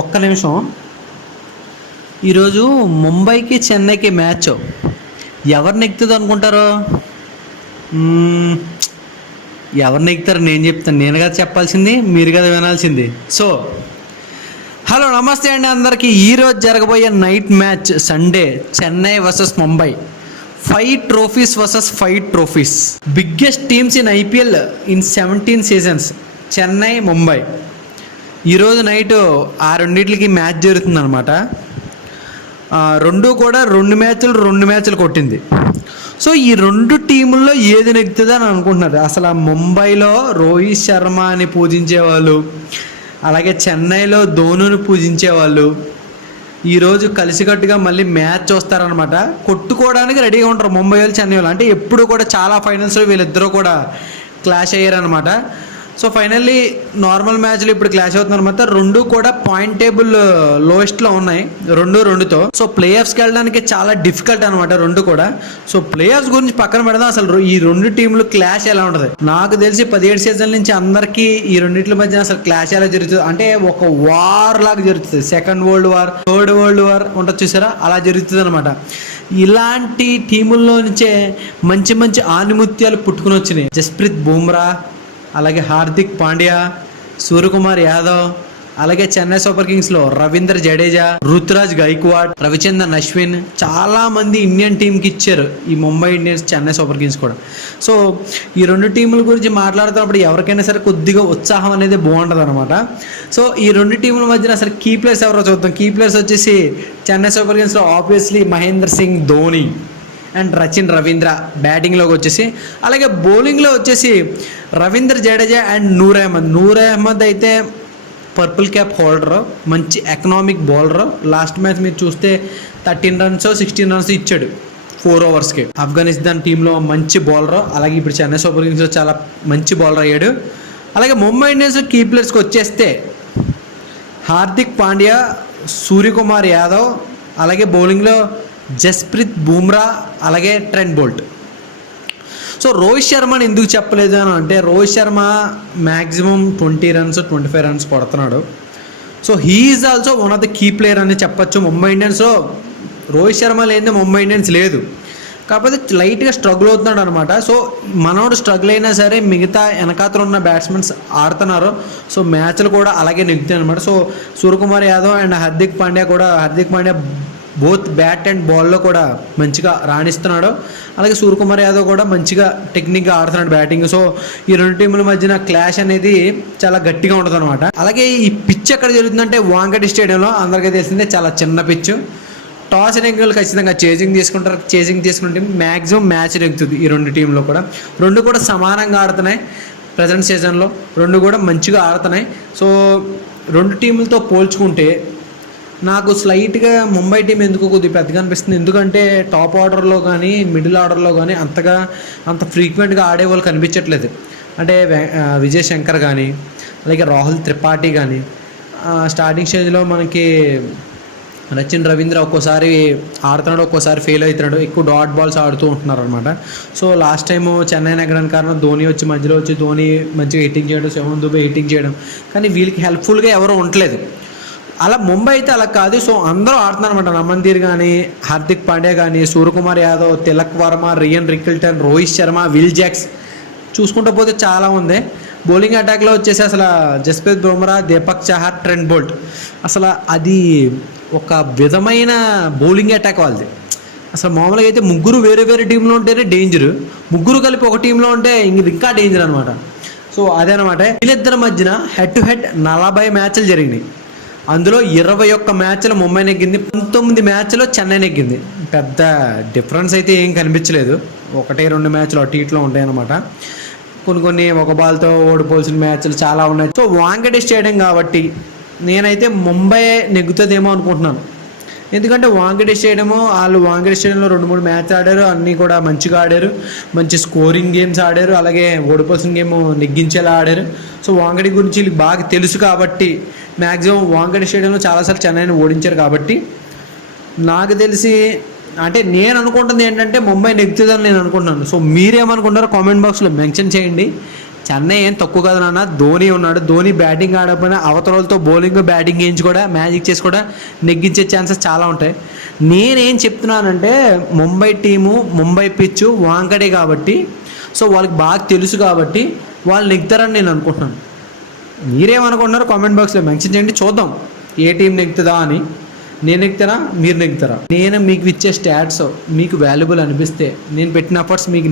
ఒక్క నిమిషం. ఈరోజు ముంబైకి చెన్నైకి మ్యాచ్ ఎవరు నెగ్గుతుంది అనుకుంటారు? మ్మ్, ఎవరు నెగ్గుతారు నేను చెప్తాను. నేను కదా చెప్పాల్సింది, మీరు కదా వినాల్సింది. సో హలో నమస్తే అండి అందరికీ. ఈరోజు జరగబోయే night match Sunday Chennai versus Mumbai. 5 trophies versus 5 trophies. Biggest teams in IPL in 17 seasons Chennai Mumbai. ఈరోజు నైట్ ఆ రెండింటికి మ్యాచ్ జరుగుతుంది అనమాట. రెండు కూడా రెండు మ్యాచ్లు కొట్టింది. సో ఈ రెండు టీముల్లో ఏది నెగ్గుతుంది అని అనుకుంటున్నారు. అసలు ముంబైలో రోహిత్ శర్మని పూజించేవాళ్ళు, అలాగే చెన్నైలో ధోనిని పూజించేవాళ్ళు ఈరోజు కలిసికట్టుగా మళ్ళీ మ్యాచ్ చూస్తారనమాట. కొట్టుకోవడానికి రెడీగా ఉంటారు ముంబై వాళ్ళు, చెన్నై వాళ్ళు. అంటే ఎప్పుడు కూడా చాలా ఫైనల్స్లో వీళ్ళిద్దరూ కూడా క్లాష్ అయ్యారనమాట. సో ఫైనల్లీ నార్మల్ మ్యాచ్లు ఇప్పుడు క్లాష్ అవుతుంది అనమాట. రెండు కూడా పాయింట్ టేబుల్ లోయెస్ట్లో ఉన్నాయి, రెండుతో. సో ప్లే ఆఫ్స్కి వెళ్ళడానికి చాలా డిఫికల్ట్ అనమాట రెండు కూడా. సో ప్లే ఆఫ్స్ గురించి పక్కన పెడదాం, అసలు ఈ రెండు టీంలు క్లాష్ ఎలా ఉంటుంది. నాకు తెలిసి 17 సీజన్ల నుంచి అందరికీ ఈ రెండింటి మధ్య అసలు క్లాష్ ఎలా జరుగుతుంది అంటే ఒక వార్ లాగా జరుగుతుంది. Second world war, third world war ఉంటుంది చూసారా, అలా జరుగుతుంది అనమాట. ఇలాంటి టీముల్లో నుంచే మంచి మంచి ఆనిముత్యాలు పుట్టుకుని వచ్చినాయి. జస్ప్రీత్ బుమ్రా, అలాగే హార్దిక్ పాండ్యా, సూర్యకుమార్ యాదవ్, అలాగే చెన్నై సూపర్ కింగ్స్లో రవీంద్ర జడేజా, రుతురాజ్ గైక్వాడ్, రవిచంద్రన్ అశ్విన్, చాలా మంది ఇండియన్ టీంకి ఇచ్చారు ఈ Mumbai Indians, Chennai super Kings కూడా. సో ఈ రెండు టీముల గురించి మాట్లాడుతున్నప్పుడు ఎవరికైనా సరే కొద్దిగా ఉత్సాహం అనేది బాగుంటుంది అనమాట. సో ఈ రెండు టీముల మధ్యన అసలు కీ ప్లేయర్స్ ఎవరో చూద్దాం. కీ ప్లేయర్స్ వచ్చేసి చెన్నై సూపర్ కింగ్స్లో ఆబ్వియస్లీ మహేంద్ర సింగ్ ధోని అండ్ రచిన్ రవీంద్ర బ్యాటింగ్లోకి వచ్చేసి, అలాగే బౌలింగ్లో వచ్చేసి రవీంద్ర జడేజా అండ్ నూర్ అహ్మద్. నూర్ అహ్మద్ అయితే పర్పుల్ క్యాప్ హోల్డర్, మంచి ఎకనామిక్ బౌలర్. లాస్ట్ మ్యాచ్ మీరు చూస్తే 13 రన్స్ 16 రన్స్ ఇచ్చాడు 4 ఓవర్స్కి. ఆఫ్ఘనిస్తాన్ టీంలో మంచి బౌలర్. అలాగే ఇప్పుడు చెన్నై సూపర్ కింగ్స్లో చాలా మంచి బౌలర్ అయ్యాడు. అలాగే ముంబై ఇండియన్స్ కీ ప్లేయర్స్కి వచ్చేస్తే హార్దిక్ పాండ్యా, సూర్యకుమార్ యాదవ్, అలాగే బౌలింగ్లో జస్ప్రీత్ బుమ్రా, అలాగే ట్రెంట్ బోల్ట్. సో రోహిత్ శర్మని ఎందుకు చెప్పలేదు అని అంటే, Rohit Sharma maximum 20 runs 25 runs కొడుతున్నాడు. So he's also one of the key player అని చెప్పచ్చు ముంబై ఇండియన్స్లో. రోహిత్ శర్మ లేనిదే ముంబై ఇండియన్స్ లేదు, కాకపోతే లైట్గా స్ట్రగుల్ అవుతున్నాడు అనమాట. సో మనోడు స్ట్రగుల్ అయినా సరే మిగతా వెనకాతలు ఉన్న బ్యాట్స్మెన్స్ ఆడుతున్నారు. సో మ్యాచ్లు కూడా అలాగే నెగ్గుతాయి అనమాట. So Suryakumar Yadav and Hardik Pandya both bat and బాల్లో కూడా మంచిగా రాణిస్తున్నాడు. అలాగే సూర్యకుమార్ యాదవ్ కూడా మంచిగా టెక్నిక్గా ఆడుతున్నాడు బ్యాటింగ్. సో ఈ రెండు టీముల మధ్యన క్లాష్ అనేది చాలా గట్టిగా ఉంటుంది అనమాట. అలాగే ఈ పిచ్ ఎక్కడ జరుగుతుందంటే వాంకటి స్టేడియంలో. అందరికీ తెలిసిందే చాలా చిన్న పిచ్. టాస్ నెగ్గులు ఖచ్చితంగా చేజింగ్ తీసుకుంటే మ్యాక్సిమం మ్యాచ్ నెగ్గుతుంది ఈ రెండు టీంలో కూడా. రెండు కూడా సమానంగా ఆడుతున్నాయి ప్రజెంట్ సీజన్లో, రెండు కూడా మంచిగా ఆడుతున్నాయి. సో రెండు టీములతో పోల్చుకుంటే నాకు స్లైట్గా ముంబై టీం ఎందుకు కొద్దిగా పెద్దగా అనిపిస్తుంది. ఎందుకంటే టాప్ ఆర్డర్లో కానీ మిడిల్ ఆర్డర్లో కానీ అంత ఫ్రీక్వెంట్గా ఆడేవాళ్ళు కనిపించట్లేదు. అంటే విజయ్ శంకర్ కానీ, అలాగే రాహుల్ త్రిపాఠి కానీ, స్టార్టింగ్ స్టేజ్లో మనకి రచిన్ రవీంద్ర ఒక్కోసారి ఆడుతున్నాడు, ఒక్కోసారి ఫెయిల్ అవుతున్నాడు. ఎక్కువ డాట్ బాల్స్ ఆడుతూ ఉంటున్నారు అనమాట. సో లాస్ట్ టైము చెన్నై నెగ్గడానికి కారణం ధోని మధ్యలో వచ్చి ధోని మంచిగా హిట్టింగ్ చేయడం, శివన్ దుబే హిట్టింగ్ చేయడం, కానీ వీళ్ళకి హెల్ప్ఫుల్గా ఎవరు ఉండలేదు. అలా ముంబై అయితే అలా కాదు. సో అందరూ ఆడుతున్నారు అనమాట. రమణ్దీర్ కానీ, హార్దిక్ పాండ్యా కానీ, Suryakumar Yadav, Tilak Varma, Ryan Rickelton, Rohit Sharma, Will Jacks చూసుకుంటూ పోతే చాలా ఉంది. బౌలింగ్ అటాక్లో వచ్చేసి అసలు జస్ప్రీత్ బుమ్రా, దీపక్ చహర్, ట్రెంట్ బోల్ట్. అసలు అది ఒక విధమైన బౌలింగ్ అటాక్ వాళ్ళది. అసలు మామూలుగా అయితే ముగ్గురు వేరే టీంలో ఉంటేనే డేంజర్, ముగ్గురు కలిపి ఒక టీంలో ఉంటే ఇంకా డేంజర్ అనమాట. సో అదే అనమాట. వీళ్ళిద్దరి మధ్యన హెడ్ టు హెడ్ 40 మ్యాచ్లు జరిగినాయి. అందులో 21 మ్యాచ్లు ముంబై నెగ్గింది, 19 మ్యాచ్లో చెన్నై నెగ్గింది. పెద్ద డిఫరెన్స్ అయితే ఏం కనిపించలేదు. 1-2 మ్యాచ్లు అటు ఇట్లో ఉంటాయన్నమాట. కొన్ని ఒక బాల్తో ఓడిపోవాల్సిన మ్యాచ్లు చాలా ఉన్నాయి. సో వాంకటే స్టేడియం కాబట్టి నేనైతే ముంబై నెగ్గుతుందేమో అనుకుంటున్నాను. ఎందుకంటే వాంకటే స్టేడియంలో 2-3 మ్యాచ్ ఆడారు, అన్నీ కూడా మంచిగా ఆడారు, మంచి స్కోరింగ్ గేమ్స్ ఆడారు, అలాగే ఓడిపోవాల్సిన గేమ్ నెగ్గించేలా ఆడారు. సో వాంకటే గురించి వీళ్ళకి బాగా తెలుసు కాబట్టి మ్యాక్సిమం వాంకటే స్టేడియంలో చాలాసార్లు చెన్నైని ఓడించారు కాబట్టి నాకు తెలిసి, అంటే నేను అనుకుంటుంది ఏంటంటే ముంబై నెగ్గుతుందని నేను అనుకుంటున్నాను. సో మీరేమనుకుంటారో కామెంట్ బాక్స్లో మెన్షన్ చేయండి. చెన్నై ఏం తక్కువ కదా నాన్న. ధోని ఉన్నాడు. ధోని బ్యాటింగ్ ఆడకపోయినా అవతలతో బౌలింగ్ బ్యాటింగ్ వేయించి కూడా మ్యాజిక్ చేసి కూడా నెగ్గించే ఛాన్సెస్ చాలా ఉంటాయి. నేనేం చెప్తున్నానంటే ముంబై పిచ్చు వాంకడే కాబట్టి, సో వాళ్ళకి బాగా తెలుసు కాబట్టి వాళ్ళు నెగ్గుతారని నేను అనుకుంటున్నాను. మీరేమనుకుంటున్నారో కామెంట్ బాక్స్లో మెన్షన్ చేయండి, చూద్దాం ఏ టీం నెగ్గుతుందా అని. నేను నెగ్గుతారా, మీరు నెగ్గుతారా? నేను మీకు ఇచ్చే స్టాట్స్ మీకు వాల్యుబుల్ అనిపిస్తే, నేను పెట్టిన ఎఫర్ట్స్ మీకు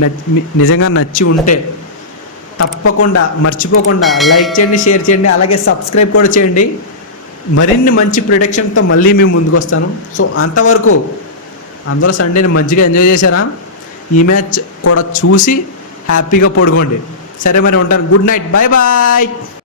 నిజంగా నచ్చి ఉంటే తప్పకుండా మర్చిపోకుండా లైక్ చేయండి, షేర్ చేయండి, అలాగే సబ్స్క్రైబ్ కూడా చేయండి. మరిన్ని మంచి ప్రొడక్షన్తో మళ్ళీ మేము ముందుకు వస్తాను. సో అంతవరకు అందరూ సండేని మంచిగా ఎంజాయ్ చేశారా? ఈ మ్యాచ్ కూడా చూసి హ్యాపీగా పడుకోండి. సరే మరి ఉంటాను. Good night, bye bye.